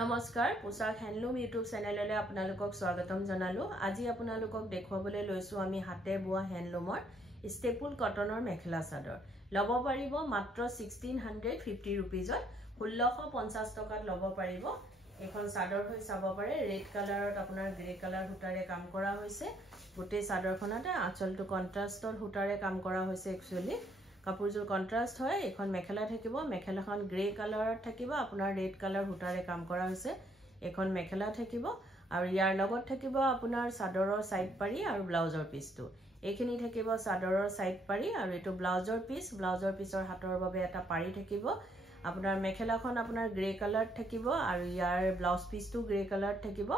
নমস্কাৰ পোশাক handloom YouTube চেনেললৈ আপোনালোকক স্বাগতম জনালো। আজি আপোনালোকক দেখুৱাবলৈ লৈছো আমি হাতে বোৱা হ্যান্ডলুমৰ ষ্টেপুল কটনৰ মেখেলা চাদৰ। লব পাৰিব মাত্ৰ 1650 रुपीजত 1650 টকাত লব পাৰিব। এখন চাদৰ হৈ চাব পাৰে ৰেড কালাৰত আপোনাৰ গ্ৰে কালাৰ সূতাৰে কাম কৰা হৈছে। গোটেই চাদৰখনতে আঁচলটো কন্ট্ৰাষ্টৰ সূতাৰে কাম কৰা হৈছে। একচুয়ালি কাপোৰযোৰ কন্ট্ৰাষ্ট হয়। এখন মেখেলা থাকিব, মেখেলাখন গ্ৰে কালাৰত থাকিব, আপোনাৰ ৰেড কালাৰ সূতাৰে কাম কৰা হৈছে। এখন মেখেলা থাকিব আৰু ইয়াৰ লগত থাকিব আপোনাৰ চাদৰৰ সাইড পাৰি আৰু ব্লাউজৰ পিছটো। এইখিনি থাকিব চাদৰৰ সাইড পাৰি আৰু এটো ব্লাউজৰ পিছৰ হাতৰ বাবে এটা পাৰি থাকিব। আপোনাৰ মেখেলাখন আপোনাৰ গ্ৰে কালাৰ থাকিব আৰু ইয়াৰ ব্লাউজ পিছটো গ্ৰে কালাৰ থাকিব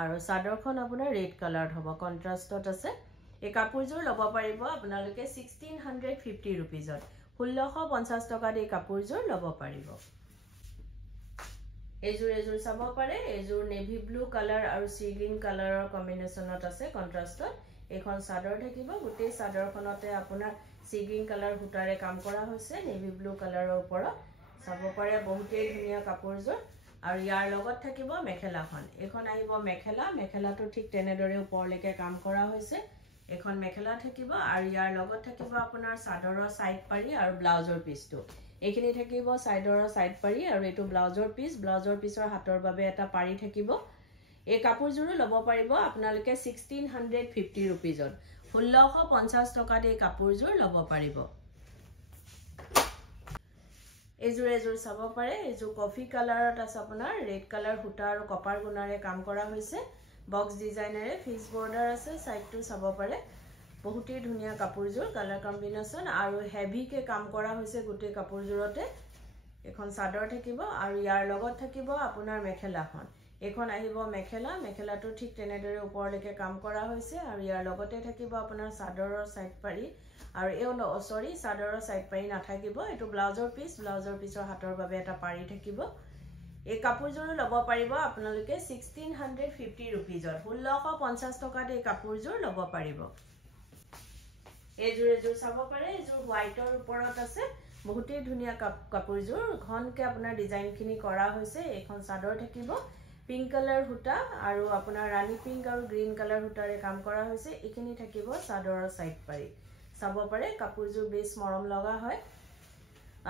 আৰু চাদৰখন আপোনাৰ ৰেড কালাৰ হ'ব, কন্ট্ৰাষ্টত আছে। এই কাপোৰযোৰ লব পাৰিব আপোনালোকে 1650 रुपीजত 1650 টকাত এই কাপোৰযোৰ লব পাৰিব। এযোৰ চাব পাৰে। এযোৰ নেভি ব্লু কালাৰ আৰু সি গ্ৰীন কালাৰৰ কম্বিনেশনত আছে, কন্ট্ৰাষ্টত। এখন চাদৰ থাকিব, গোটেই চাদৰখনতে আপোনাৰ সি গ্ৰীন কালাৰ সূতাৰে কাম কৰা হৈছে নেভি ব্লু কালাৰৰ ওপৰত। চাব পাৰে বহুতেই ধুনীয়া কাপোৰযোৰ। আৰু ইয়াৰ লগত থাকিব মেখেলাখন। এখন আহিব মেখেলা, মেখেলাটো ঠিক তেনেদৰে ওপৰলৈকে কাম কৰা হৈছে। এখন মেখেলা থাকিব আৰু ইয়াৰ লগত থাকিব আপোনাৰ চাদৰৰ সাইড পাৰি আৰু ব্লাউজৰ পিছটো। এইখিনি থাকিব চাদৰৰ সাইড পাৰি আৰু এটো ব্লাউজৰ পিছৰ হাতৰ বাবে এটা পাৰি থাকিব। এই কাপোৰযোৰো লব পাৰিব আপোনালোকে 1650 रुपीजত 1650 টকাত এই কাপোৰযোৰ লব পাৰিব। এযোৰ চাব পাৰে। এযোৰ কফি কালাৰত আছে, আপোনাৰ ৰেড কালাৰ সূতা আৰু কপাৰ গুণাৰে কাম কৰা হৈছে। বক্স ডিজাইনেৰে ফিক্স বৰ্ডাৰ আছে, সাইডটো চাব পাৰে। বহুতেই ধুনীয়া কাপোৰযোৰ, কালাৰ কম্বিনেশন আৰু হেভিকে কাম কৰা হৈছে গোটেই কাপোৰযোৰতে। এখন চাদৰ থাকিব আৰু ইয়াৰ লগত থাকিব আপোনাৰ মেখেলাখন। এখন আহিব মেখেলা, মেখেলাটো ঠিক তেনেদৰে ওপৰলৈকে কাম কৰা হৈছে আৰু ইয়াৰ লগতে থাকিব আপোনাৰ চাদৰৰ সাইড পাৰি আৰু চাদৰৰ সাইড পাৰি নাথাকিব। এটো ব্লাউজৰ পিছৰ হাতৰ বাবে এটা পাৰি থাকিব। এই কাপোৰযোৰ লব পাৰিব আপোনালোকে 1650 रुपीजত 1650 টকাত এই কাপোৰযোৰ লব পাৰিব। এযোৰ চাব পাৰে। এযোৰ হোৱাইটৰ ওপৰত আছে, বহুতেই ধুনীয়া কাপোৰযোৰ। ঘনকে আপোনাৰ ডিজাইনখিনি কৰা হৈছে। এখন চাদৰ থাকিব, পিংক কালাৰ সূতা আৰু আপোনাৰ ৰাণী পিংক আৰু গ্ৰীন কালাৰ সূতাৰে কাম কৰা হৈছে। এইখিনি থাকিব চাদৰৰ সাইড পাৰি। চাব পাৰে কাপোৰযোৰ বেছ মৰম লগা হয়।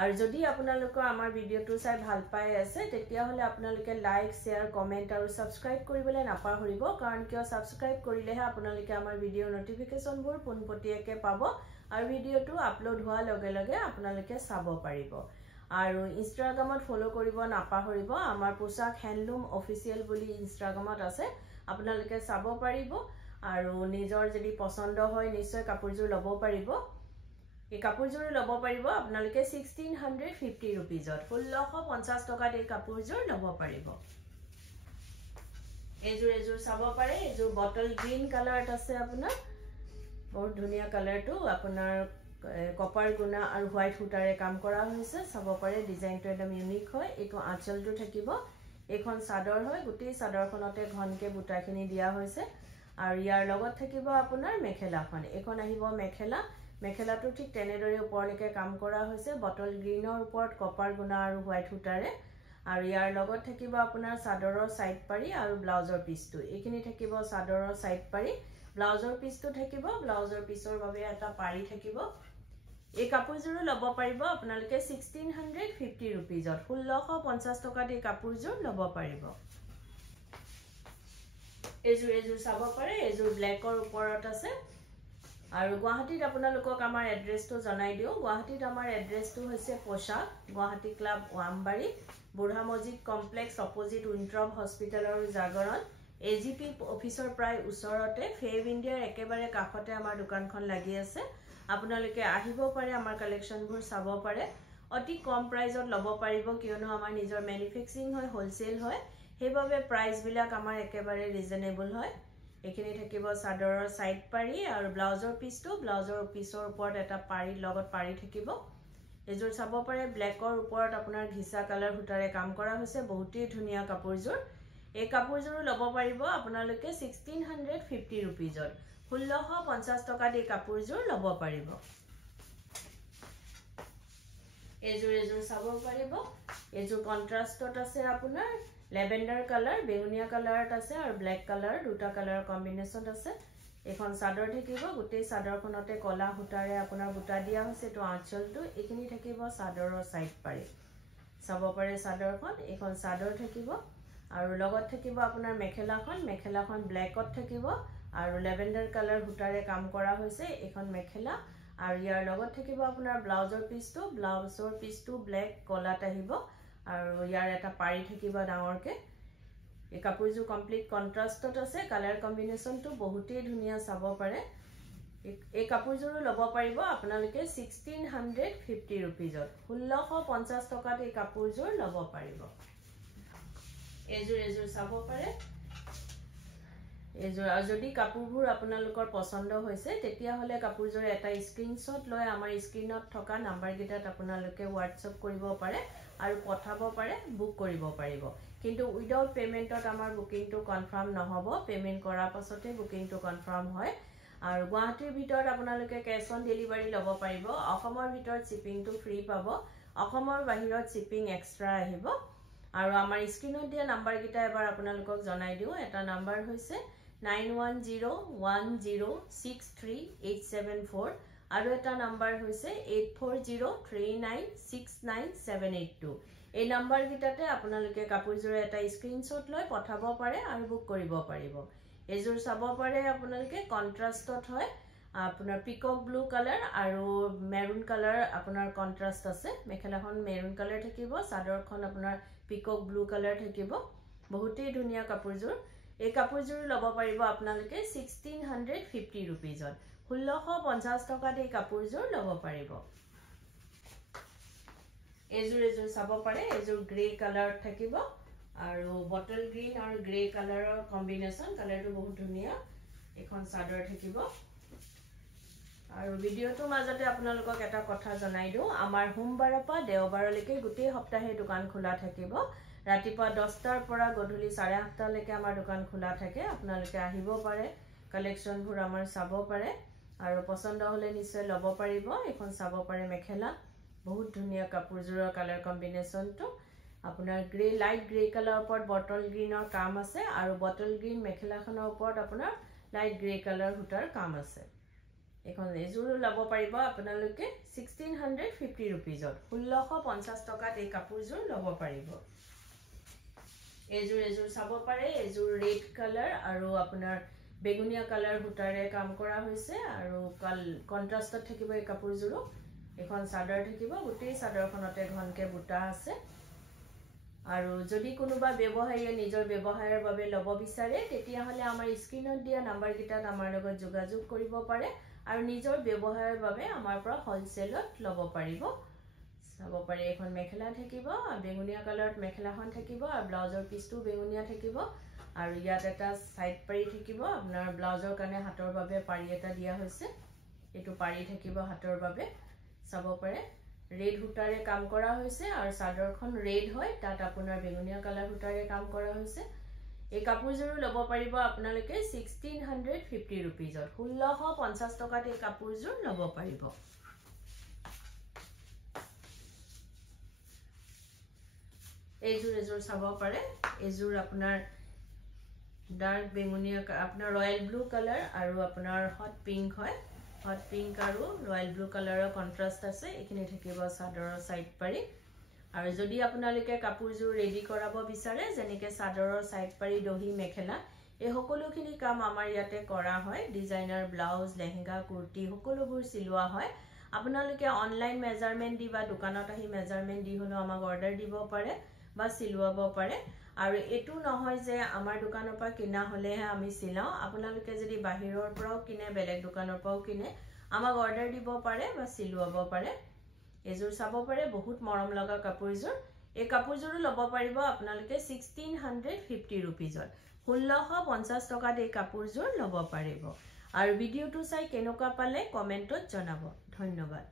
আৰু যদি আপোনালোকৰ আমাৰ ভিডিওটো চাই ভাল পাই আছে তেতিয়া হলে আপোনালোকে লাইক, শেয়াৰ, কমেন্ট আৰু সাবস্ক্ৰাইব কৰিবলৈ নাপাহৰিব। কাৰণ কিয় সাবস্ক্ৰাইব কৰিলেহে আপোনালোকে আমাৰ ভিডিওৰ নটিফিকেশনবোৰ পোনপটীয়াকৈ পাব আৰু ভিডিওটো আপলোড হোৱাৰ লগে লগে আপোনালোকে চাব পাৰিব। আৰু ইনষ্টাগ্ৰামত ফলো কৰিব নাপাহৰিব। আমাৰ পোশাক হ্যান্ডলুম অফিচিয়েল বুলি ইনষ্টাগ্ৰামত আছে, আপোনালোকে চাব পাৰিব আৰু নিজৰ যদি পছন্দ হয় নিশ্চয় কাপোৰযোৰ লব পাৰিব। এই কাপোৰযোৰ লব পাৰিব আপোনালোকে 1650 रुपीजত 1650 টকাত এই কাপোৰযোৰ লব পাৰিব। এযোৰ চাব পাৰে। এযোৰ বটল গ্ৰীন কালাৰত আছে আপোনাৰ, বহুত ধুনীয়া কালাৰটো। আপোনাৰ কপাৰ গুণা আৰু হোৱাইট সূতাৰে কাম কৰা হৈছে। চাব পাৰে ডিজাইনটো একদম ইউনিক হয়। এইটো আঁচলটো থাকিব। এখন চাদৰ হয়, গোটেই চাদৰখনতে ঘনকে বুটাখিনি দিয়া হৈছে আৰু ইয়াৰ লগত থাকিব আপোনাৰ মেখেলাখন। এখন আহিব মেখেলা, মেখেলাটো ঠিক তেনেদৰে ওপৰলৈকে কাম কৰা হৈছে বটল গ্ৰীনৰ ওপৰত কপাৰ গুণা আৰু হোৱাইট সূতাৰে। আৰু ইয়াৰ লগত থাকিব আপোনাৰ চাদৰৰ সাইড পাৰি আৰু ব্লাউজৰ পিছটো। এইখিনি থাকিব চাদৰৰ সাইড পাৰি, ব্লাউজৰ পিছটো থাকিব, ব্লাউজৰ পিছৰ বাবে এটা পাৰি থাকিব। এই কাপোৰযোৰো লব পাৰিব আপোনালোকে 1650 रुपीजত 1650 টকাত এই কাপোৰযোৰ লব পাৰিব। এযোৰ চাব পাৰে। এযোৰ ব্লেকৰ ওপৰত আছে আৰু গুৱাহাটীত আপোনালোকক আমাৰ এড্ৰেছটো জনাই দিও। গুৱাহাটীত আমাৰ এড্ৰেছটো হৈছে পোশাক, গুৱাহাটী ক্লাব ওয়ামবাৰী, বুঢ়া মছজিদ কমপ্লেক্স অপোজিট উইন্ট্ৰপ হস্পিটেলৰ জাগৰণ। এজিপি অফিচৰ প্ৰায় ওচৰতে, ফেব ইণ্ডিয়াৰ একেবাৰে কাষতে আমাৰ দোকানখন লাগি আছে। আপোনালোকে আহিব পাৰে, আমাৰ কালেকশ্যনবোৰ চাব পাৰে। অতি কম প্ৰাইজত লব পাৰিব কিয়নো আমাৰ নিজৰ ম্যানুফেকচাৰিং হয়, হোলসেল হয়, সেইবাবে প্ৰাইস বিলাক আমাৰ একেবাৰে ৰিজনেবল হয়। এইখিনি থাকিব চাদৰৰ সাইড পাৰি আৰু ব্লাউজৰ পিছৰ ওপৰত এটা পাৰি লগত পাৰি থাকিব। এযোৰ চাব পাৰে ব্লেকৰ ওপৰত আপোনাৰ ঘিচা কালাৰ সূতাৰে কাম কৰা হৈছে, বহুতেই ধুনীয়া কাপোৰযোৰ। এই কাপোৰযোৰো লব পাৰিব আপোনালোকে 1650 रुपीजত 1650 টকাত এই কাপোৰযোৰ লব পাৰিব। এজোৰ চাব পাৰিব এজোৰ কন্ট্ৰাস্টত আছে আপোনাৰ লেভেন্ডাৰ কালাৰ বেগুনিয়া কালাৰত আছে আৰু ব্ল্যাক কালাৰ দুটা কালাৰ কম্বিনেশন আছে এখন চাদৰ থাকিব গোটেই চাদৰখনতে কলা হুটাৰে আপোনাৰ বুটা দিয়া হৈছে তো আঁচলটো এখিনি থাকিব চাদৰৰ সাইড পাৰি চাব পাৰে চাদৰখন এখন চাদৰ থাকিব আৰু লগত থাকিব আপোনাৰ মেখেলাখন ব্ল্যাকত থাকিব আৰু লেভেন্ডাৰ কালাৰ হুটাৰে কাম কৰা হৈছে এখন মেখেলা আৰু ইয়াৰ লগত থাকিব আপোনাৰ ব্লাউজৰ পিছটো ব্ল্যাক কলাত আহিব আৰু ইয়াৰ এটা পাৰি থাকিব ডাঙৰকে এই কাপোৰজু কমপ্লিট কন্ট্ৰাস্টত আছে কালাৰ কম্বিনেশনটো বহুতেই ধুনিয়া চাব পাৰে এই কাপোৰজুৰো লব পাৰিব আপোনালোকে 1650 रुपीजত 1650 টকাত এই কাপোৰজুৰ লব পাৰিব এজোৰ চাব পাৰে এজোৰ আৰু যদি কাপোৰবোৰ আপোনালোকৰ পছন্দ হৈছে তেতিয়া হলে কাপোৰজুৰ এটা স্ক্ৰিনশ্বট লৈ আমাৰ স্ক্ৰিনত থকা নাম্বাৰ গিটাত আপোনালোকে WhatsApp কৰিব পাৰে আৰু পঠাব পাৰে বুক কৰিব পাৰিব কিন্তু উইদাউট পেমেন্টত আমাৰ বুকিংটো কনফাৰ্ম নহব পেমেন্ট কৰাৰ পাছতে বুকিংটো কনফাৰ্ম হয় আৰু গুৱাহাটীৰ ভিতৰত আপোনালোকে ক্যাশ অন ডেলিভাৰী লব পাৰিব অসমৰ ভিতৰত শিপিংটো ফ্ৰী পাব অসমৰ বাহিৰত শিপিং এক্সট্ৰা আহিব আৰু আমাৰ স্ক্ৰিনত দিয়া নাম্বাৰ গিটা এবাৰ আপোনালোকক জনাই দিও এটা নাম্বাৰ হৈছে 9101063874 আৰু এটা নাম্বাৰ হৈছে 8403969782 এই নাম্বাৰ গিটাতে আপোনালোকে কাপোৰজোৰ এটা স্ক্ৰিনশ্বট লৈ পঠাব পাৰে আৰু বুক কৰিব পাৰিব এজোৰ চাব পাৰে আপোনালোকে কন্ট্ৰাস্টত হয় আপোনাৰ পিকক ব্লু কালাৰ আৰু মেৰুন কালাৰ আপোনাৰ কন্ট্ৰাস্ট আছে মেখেলাখন মেৰুন কালাৰ থাকিব চাদৰখন আপোনাৰ পিকক ব্লু কালাৰ থাকিব বহুতেই ধুনিয়া কাপোৰজোৰ এই কাপোৰজোৰ লব পাৰিব আপোনালোকে 1650 रुपीजত 1650 টকাত এই কাপোৰজোৰ লব পাৰিব এজোৰ চাব পাৰে এজোৰ গ্ৰে কালাৰ থাকিব আৰু বটল গ্ৰীন আৰু গ্ৰে কালাৰৰ কম্বিনেশন কালাৰটো বহুত ধুনিয়া এখন চাদৰ থাকিব আৰু ভিডিওটো মাজতে আপোনালোকক এটা কথা জনাই দিও আমাৰ সোমবাৰৰ পৰা দেওবাৰলৈকে গোটেই সপ্তাহে দোকান খোলা থাকিব ৰাতিপুৱা 10টাৰ পৰা গধূলি 8:30 লৈকে আমাৰ দোকান খোলা থাকে আপোনালোকে আহিব পাৰে কালেকচনবোৰ আমাৰ চাব পাৰে আৰু পছন্দ হলে নিশ্চয় লব পাৰিব এখন চাব পাৰে মেখেলা বহুত ধুনিয়া কাপোৰজোৰৰ কালাৰ কম্বিনেশনটো আপোনাৰ গ্ৰে লাইট গ্ৰে কালাৰৰ ওপৰত বটল গ্ৰীনৰ কাম আছে আৰু বটল গ্ৰীন মেখেলাখনৰ ওপৰত আপোনাৰ লাইট গ্ৰে কালাৰ হুটাৰ কাম আছে এখন এজোৰ লব পাৰিব আপোনালোকে 1650 रुपीजত 1650 টকাত এই কাপোৰজোৰ লব পাৰিব এজোৰ চাব পাৰে এজোৰ ৰেড কালাৰ আৰু আপোনাৰ বেগুনিয়া কালাৰ হুটাৰে কাম কৰা হৈছে আৰু কন্ট্ৰাস্টত থাকিব এই কাপোৰজোৰো এখন চাদৰ থাকিব গোটেই চাদৰখনতে ঘনকে বুটা আছে আৰু যদি কোনোবা ব্যৱহাৰীয়ে নিজৰ ব্যৱহাৰৰ বাবে লব বিচাৰে তেতিয়া হলে আমাৰ স্ক্ৰিনত দিয়া নাম্বাৰ গিটাত আমাৰ লগত যোগাযোগ কৰিব পাৰে আৰু নিজৰ ব্যৱহাৰৰ বাবে আমাৰ পৰা হোলসেলত লব পাৰিব চাব পাৰে এখন মেখেলা থাকিব বেগুনিয়া কালাৰত মেখেলাখন থাকিব আৰু ব্লাউজৰ পিছটো বেগুনিয়া থাকিব আৰু ইয়াত এটা সাইড পাৰি থাকিব আপোনাৰ ব্লাউজৰ কাৰণে হাতৰ বাবে পাৰি এটা দিয়া হৈছে এটো পাৰি থাকিব হাতৰ বাবে চাব পাৰে ৰেড হুটাৰে কাম কৰা হৈছে আৰু চাদৰখন ৰেড হয় তাত আপোনাৰ বেগুনিয়া কালাৰ হুটাৰে কাম কৰা হৈছে এই কাপোৰজোৰ লব পাৰিব আপোনালোকে 1650 रुपीजত 1650 টকাত এই কাপোৰজোৰ লব পাৰিব এজোৰ চাব পাৰে এজোৰ আপোনাৰ ডাৰ্ক বেগুনিয়া আপোনাৰ ৰয়েল ব্লু কালাৰ আৰু আপোনাৰ হট পিংক হয় হট পিংক আৰু ৰয়েল ব্লু কালাৰৰ কন্ট্ৰাস্ট আছে এখিনি থাকিব চাদৰৰ সাইড পাৰি আৰু যদি আপোনালোকে কাপোৰজোৰ ৰেডি কৰাব বিচাৰে যেনেকে চাদৰৰ সাইড পাৰি দহি মেখেলা এই সকলোখিনি কাম আমাৰ ইয়াতে কৰা হয় ডিজাইনাৰ ব্লাউজ লেহেঙ্গা কুৰ্তি সকলোবোৰ সিলোৱা হয় আপোনালোকে অনলাইন মেজাৰমেন্ট দি বা দোকানত আহি মেজাৰমেন্ট দি হলো আমাক অৰ্ডাৰ দিব পাৰে বা সিলোৱাব পাৰে আৰু এটো নহয় যে আমাৰ দোকানৰ পৰা কিনা হলেহে আমি সিলাও আপোনালোকে যদি বাহিৰৰ পৰাও কিনে বেলেগ দোকানৰ পৰাও কিনে আমাক অৰ্ডাৰ দিব পাৰে বা সিলোৱাব পাৰে এজোৰ চাব পাৰে বহুত মৰম লগা কাপোৰজোৰ এই কাপোৰজোৰ লব পাৰিব আপোনালোকে 1650 रुपीजত 1650 টকাত এই কাপোৰজোৰ লব পাৰিব আৰু ভিডিওটো চাই কেনেকুৱা পালে কমেন্টত জনাব ধন্যবাদ